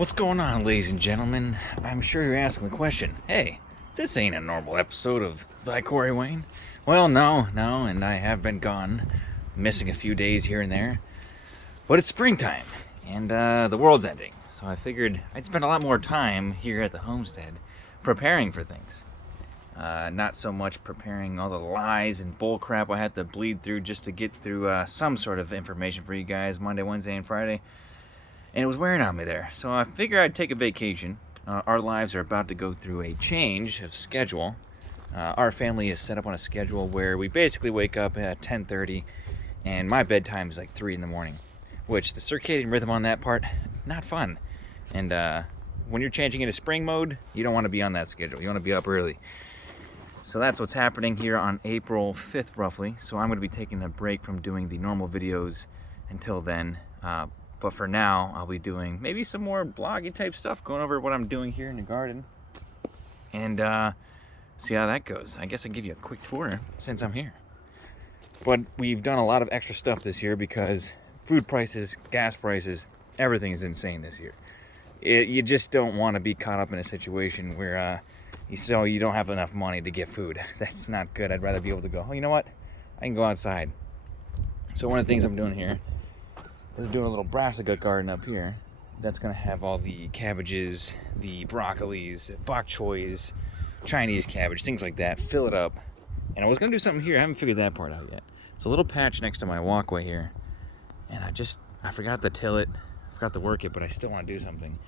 What's going on, ladies and gentlemen? I'm sure you're asking the question, hey, this ain't a normal episode of Thy Corey Wayne. Well, no, and I have been gone, missing a few days here and there. But it's springtime, and the world's ending. So I figured I'd spend a lot more time here at the homestead preparing for things. Not so much preparing all the lies and bull crap I have to bleed through just to get through some sort of information for you guys Monday, Wednesday, and Friday. And it was wearing on me there. So I figured I'd take a vacation. Our lives are about to go through a change of schedule. Our family is set up on a schedule where we basically wake up at 10:30 and my bedtime is like 3 in the morning, which the circadian rhythm on that part, not fun. And when you're changing into spring mode, you don't want to be on that schedule. You want to be up early. So that's what's happening here on April 5th, roughly. So I'm going to be taking a break from doing the normal videos until then. But for now, I'll be doing maybe some more bloggy type stuff, going over what I'm doing here in the garden. And see how that goes. I guess I'll give you a quick tour since I'm here. But we've done a lot of extra stuff this year because food prices, gas prices, everything is insane this year. You just don't want to be caught up in a situation where you don't have enough money to get food. That's not good. I'd rather be able to go, oh, you know what? I can go outside. So one of the things I'm doing here is doing a little Brassica Garden up here. That's going to have all the cabbages, the broccolis, bok choys, Chinese cabbage, things like that. Fill it up. And I was going to do something here. I haven't figured that part out yet. It's a little patch next to my walkway here. And I forgot to till it. I forgot to work it, but I still want to do something.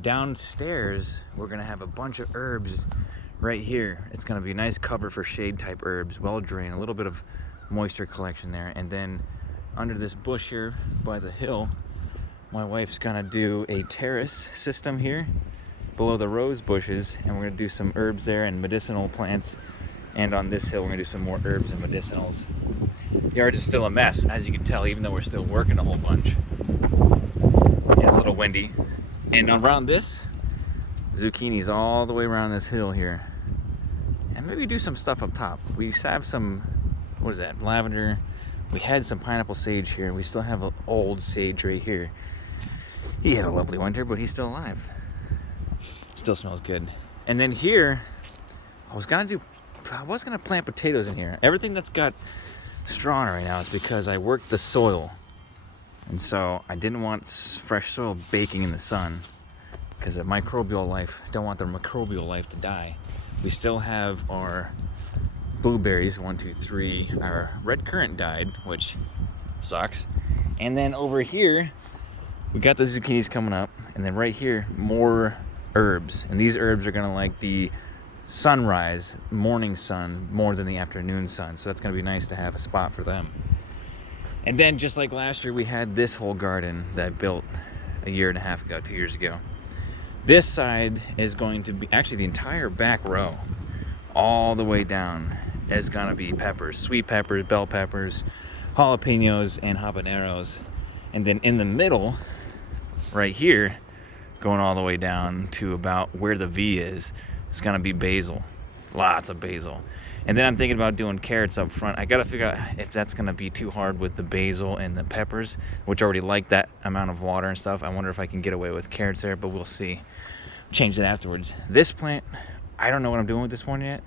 Downstairs, we're going to have a bunch of herbs right here. It's going to be a nice cover for shade type herbs, well drained, a little bit of moisture collection there. And then under this bush here by the hill, my wife's gonna do a terrace system here below the rose bushes, and we're gonna do some herbs there and medicinal plants. And on this hill, we're gonna do some more herbs and medicinals. The yard is still a mess, as you can tell, even though we're still working a whole bunch. It's a little windy. And around this, zucchinis all the way around this hill here. And maybe do some stuff up top. We have some, what is that, lavender. We had some pineapple sage here. We still have an old sage right here. He had a lovely winter, but he's still alive. Still smells good. And then here, I was gonna plant potatoes in here. Everything that's got straw in it right now is because I worked the soil. And so I didn't want fresh soil baking in the sun because of microbial life. Don't want the microbial life to die. We still have our blueberries, 1, 2, 3. Our red currant died, which sucks. And then over here, we got the zucchinis coming up. And then right here, more herbs. And these herbs are gonna like the sunrise, morning sun, more than the afternoon sun. So that's gonna be nice to have a spot for them. And then just like last year, we had this whole garden that I built a year and a half ago, 2 years ago. This side is going to be, actually the entire back row, all the way down, is gonna be peppers, sweet peppers, bell peppers, jalapenos, and habaneros. And then in the middle, right here, going all the way down to about where the V is, it's gonna be basil, lots of basil. And then I'm thinking about doing carrots up front. I gotta figure out if that's gonna be too hard with the basil and the peppers, which already like that amount of water and stuff. I wonder if I can get away with carrots there, but we'll see. Change it afterwards. This plant, I don't know what I'm doing with this one yet.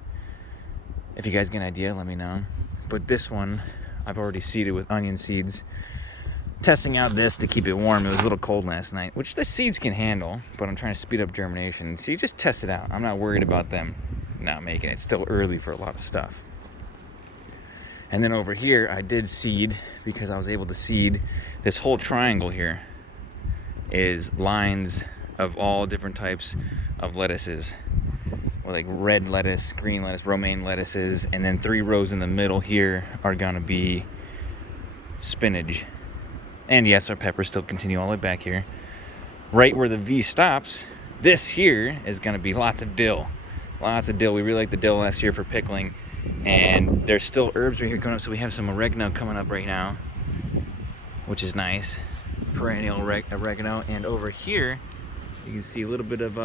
If you guys get an idea, let me know. But this one, I've already seeded with onion seeds. Testing out this to keep it warm. It was a little cold last night, which the seeds can handle, but I'm trying to speed up germination. So you just test it out. I'm not worried about them not making it. It's still early for a lot of stuff. And then over here, I did seed because I was able to seed this whole triangle here is lines of all different types of lettuces. Like red lettuce, green lettuce, romaine lettuces, and then 3 rows in the middle here are gonna be spinach. And yes, our peppers still continue all the way back here. Right where the V stops, this here is gonna be lots of dill. Lots of dill. We really liked the dill last year for pickling. And there's still herbs right here coming up, so we have some oregano coming up right now, which is nice. Perennial oregano. And over here, you can see a little bit of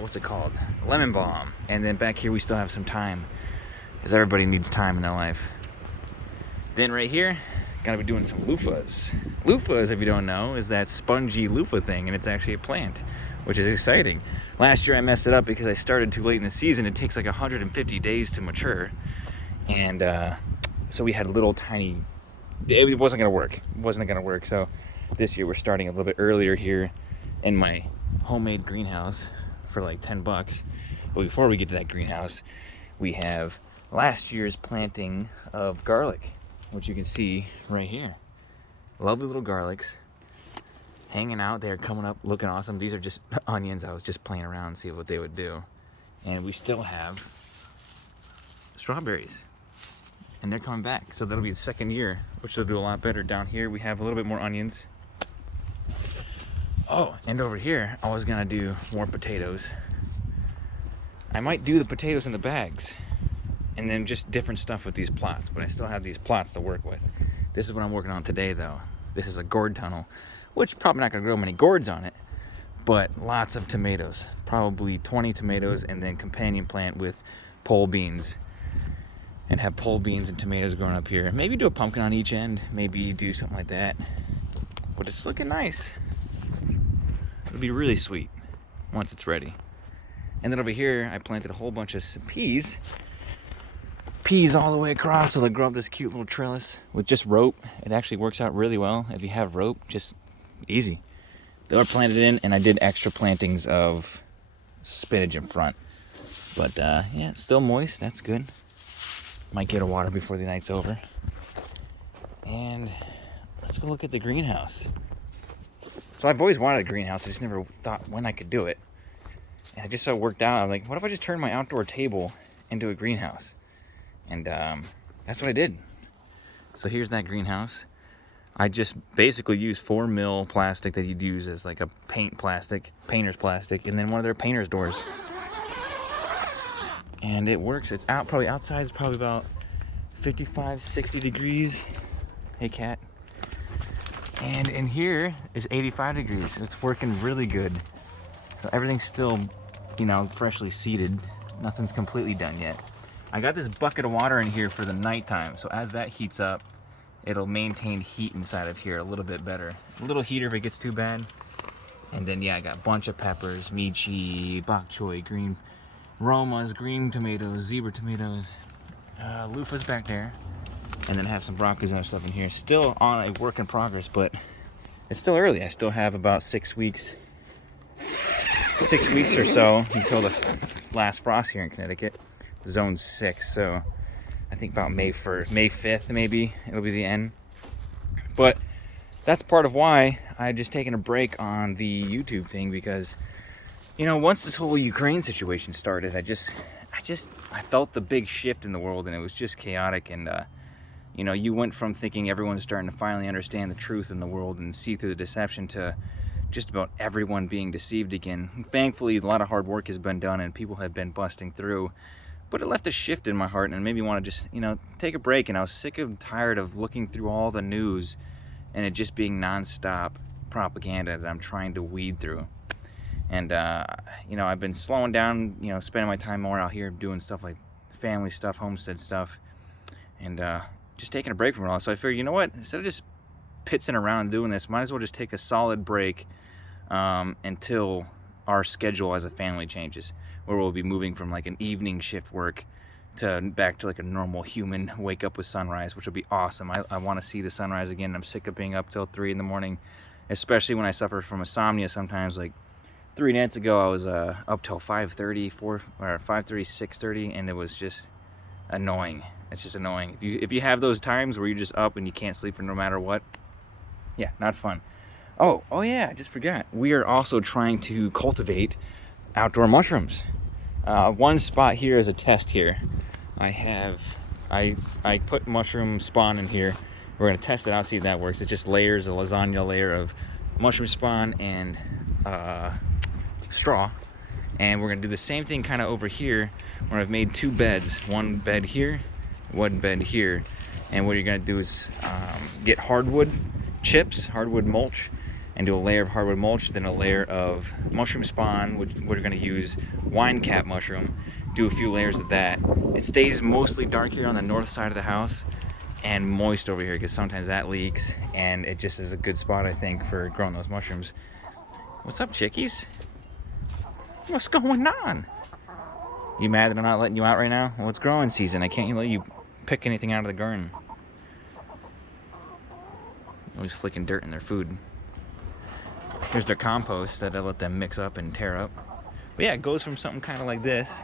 what's it called? Lemon balm. And then back here we still have some thyme, because everybody needs thyme in their life. Then right here, Gonna be doing some loofahs. Loofahs, if you don't know, is that spongy loofah thing, and it's actually a plant, which is exciting. Last year I messed it up because I started too late in the season. It takes like 150 days to mature, and so we had little tiny. It wasn't gonna work. It wasn't gonna work. So this year we're starting a little bit earlier here in my homemade greenhouse for like $10. But before we get to that greenhouse, we have last year's planting of garlic, which you can see right here. Lovely little garlics hanging out there, coming up, looking awesome. These are just onions. I was just playing around to see what they would do. And we still have strawberries, and they're coming back. So that'll be the second year, which will do a lot better. Down here we have a little bit more onions. Oh, and over here I was gonna do more potatoes. I might do the potatoes in the bags and then just different stuff with these plots, but I still have these plots to work with. This is what I'm working on today though. This is a gourd tunnel, which probably not gonna grow many gourds on it, but lots of tomatoes, probably 20 tomatoes, and then companion plant with pole beans, and have pole beans and tomatoes growing up here. Maybe do a pumpkin on each end, maybe do something like that, but it's looking nice. It'll be really sweet once it's ready. And then over here, I planted a whole bunch of peas all the way across, so they grow up this cute little trellis with just rope. It actually works out really well if you have rope, just easy. They were planted in, and I did extra plantings of spinach in front. But yeah, it's still moist, that's good. Might get a water before the night's over. And let's go look at the greenhouse. So I've always wanted a greenhouse, I just never thought when I could do it. And I just so worked out, I'm like, what if I just turned my outdoor table into a greenhouse? And that's what I did. So here's that greenhouse. I just basically used 4mm plastic that you'd use as like a painter's plastic, and then one of their painter's doors. And it works. It's out, probably outside is probably about 55, 60 degrees. Hey, cat. And in here is 85 degrees. It's working really good. So everything's still, freshly seeded. Nothing's completely done yet. I got this bucket of water in here for the nighttime. So as that heats up, it'll maintain heat inside of here a little bit better. A little heater if it gets too bad. And then, yeah, I got a bunch of peppers, michi, bok choy, green Romas, green tomatoes, zebra tomatoes, loofahs back there. And then I have some broccoli and other stuff in here. Still on a work in progress, but it's still early. I still have about 6 weeks. 6 weeks or so until the last frost here in Connecticut. Zone 6, so I think about May 1st, May 5th maybe, it'll be the end. But that's part of why I just taken a break on the YouTube thing, because once this whole Ukraine situation started, I felt the big shift in the world, and it was just chaotic. And you went from thinking everyone's starting to finally understand the truth in the world and see through the deception to just about everyone being deceived again. And thankfully, a lot of hard work has been done and people have been busting through. But it left a shift in my heart and made me want to just, take a break. And I was sick and tired of looking through all the news and it just being nonstop propaganda that I'm trying to weed through. And, I've been slowing down, spending my time more out here doing stuff like family stuff, homestead stuff, and just taking a break from it all. So I figured, you know what, instead of just pitsing around doing this, might as well just take a solid break until our schedule as a family changes, where we'll be moving from like an evening shift work to back to like a normal human wake up with sunrise, which will be awesome. I want to see the sunrise again. I'm sick of being up till 3 in the morning, especially when I suffer from insomnia sometimes. Like 3 nights ago, I was up till 5:30, 6:30, and it was just annoying. It's just annoying. If you have those times where you're just up and you can't sleep for no matter what, yeah, not fun. Oh yeah, I just forgot. We are also trying to cultivate outdoor mushrooms. One spot here is a test here. I put mushroom spawn in here. We're gonna test it out, see if that works. It's just layers, a lasagna layer of mushroom spawn and straw. And we're gonna do the same thing kind of over here, where I've made 2 beds, one bed here, one bed here. And what you're gonna do is get hardwood chips, hardwood mulch, and do a layer of hardwood mulch, then a layer of mushroom spawn, which we're gonna use wine cap mushroom, do a few layers of that. It stays mostly dark here on the north side of the house, and moist over here, because sometimes that leaks, and it just is a good spot, I think, for growing those mushrooms. What's up, chickies? What's going on? You mad that I'm not letting you out right now? Well, it's growing season. I can't let you pick anything out of the garden. Always flicking dirt in their food. Here's their compost that I let them mix up and tear up. But yeah, it goes from something kind of like this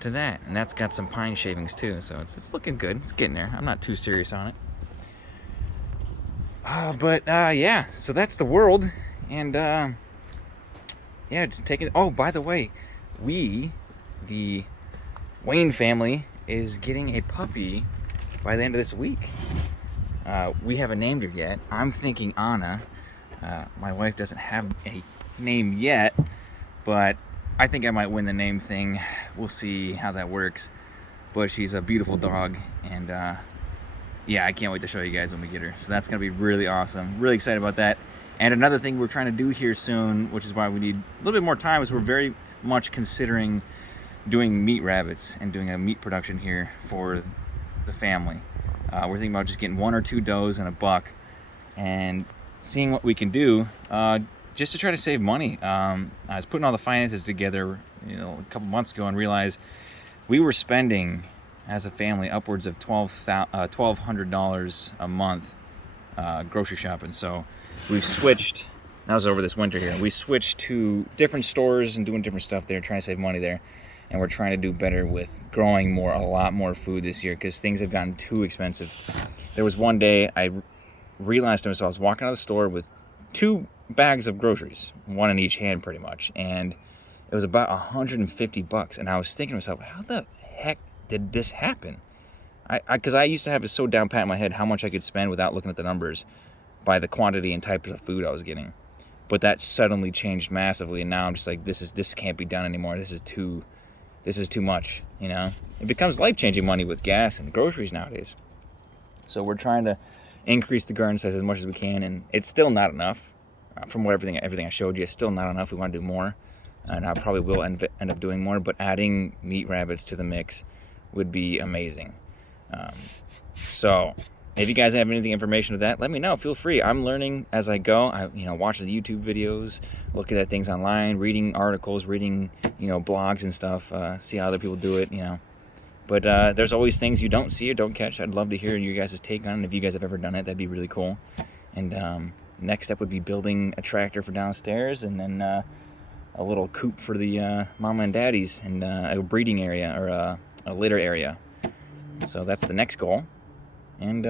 to that. And that's got some pine shavings too, so it's looking good. It's getting there. I'm not too serious on it. Yeah, so that's the world. And yeah, just take it. Oh, by the way, the Wayne family, is getting a puppy by the end of this week. We haven't named her yet. I'm thinking Anna. My wife doesn't have a name yet, but I think I might win the name thing. We'll see how that works. But she's a beautiful dog, and yeah, I can't wait to show you guys when we get her. So that's gonna be really awesome. Really excited about that. And another thing we're trying to do here soon, which is why we need a little bit more time, is we're very much considering doing meat rabbits and doing a meat production here for the family. We're thinking about just getting 1 or 2 does and a buck and seeing what we can do just to try to save money. I was putting all the finances together, a couple months ago, and realized we were spending as a family upwards of $1,200 a month grocery shopping. So we switched. That was over this winter here. We switched to different stores and doing different stuff there, trying to save money there. And we're trying to do better with growing a lot more food this year, because things have gotten too expensive. There was one day I realized to myself, I was walking out of the store with 2 bags of groceries, 1 in each hand pretty much, and it was about $150. And I was thinking to myself, how the heck did this happen? Because I used to have it so down pat in my head how much I could spend without looking at the numbers by the quantity and types of food I was getting. But that suddenly changed massively, and now I'm just like, this can't be done anymore. This is too much, It becomes life-changing money with gas and groceries nowadays. So we're trying to increase the garden size as much as we can, and it's still not enough. From everything I showed you, it's still not enough. We want to do more, and I probably will end up doing more, but adding meat rabbits to the mix would be amazing. So if you guys have anything information of that, let me know. Feel free. I'm learning as I go. Watching the YouTube videos, looking at things online, reading articles, reading, blogs and stuff, see how other people do it, But there's always things you don't see or don't catch. I'd love to hear you guys' take on it. If you guys have ever done it, that'd be really cool. And next step would be building a tractor for downstairs, and then a little coop for the mama and daddies, and a breeding area, or a litter area. So that's the next goal. And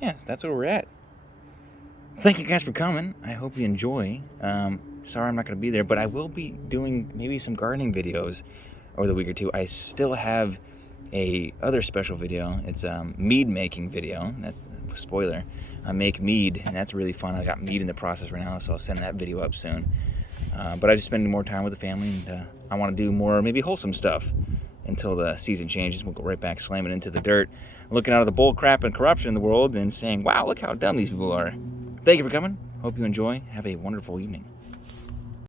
yeah, that's where we're at. Thank you guys for coming. I hope you enjoy. Sorry I'm not going to be there, but I will be doing maybe some gardening videos over the week or two. I still have a other special video. It's a mead making video. That's a spoiler. I make mead, and that's really fun. I got mead in the process right now, so I'll send that video up soon. But I just spend more time with the family, and I want to do more maybe wholesome stuff until the season changes. We'll go right back slamming into the dirt, looking out of the bull crap and corruption in the world, and saying, wow, look how dumb these people are. Thank you for coming. Hope you enjoy. Have a wonderful evening.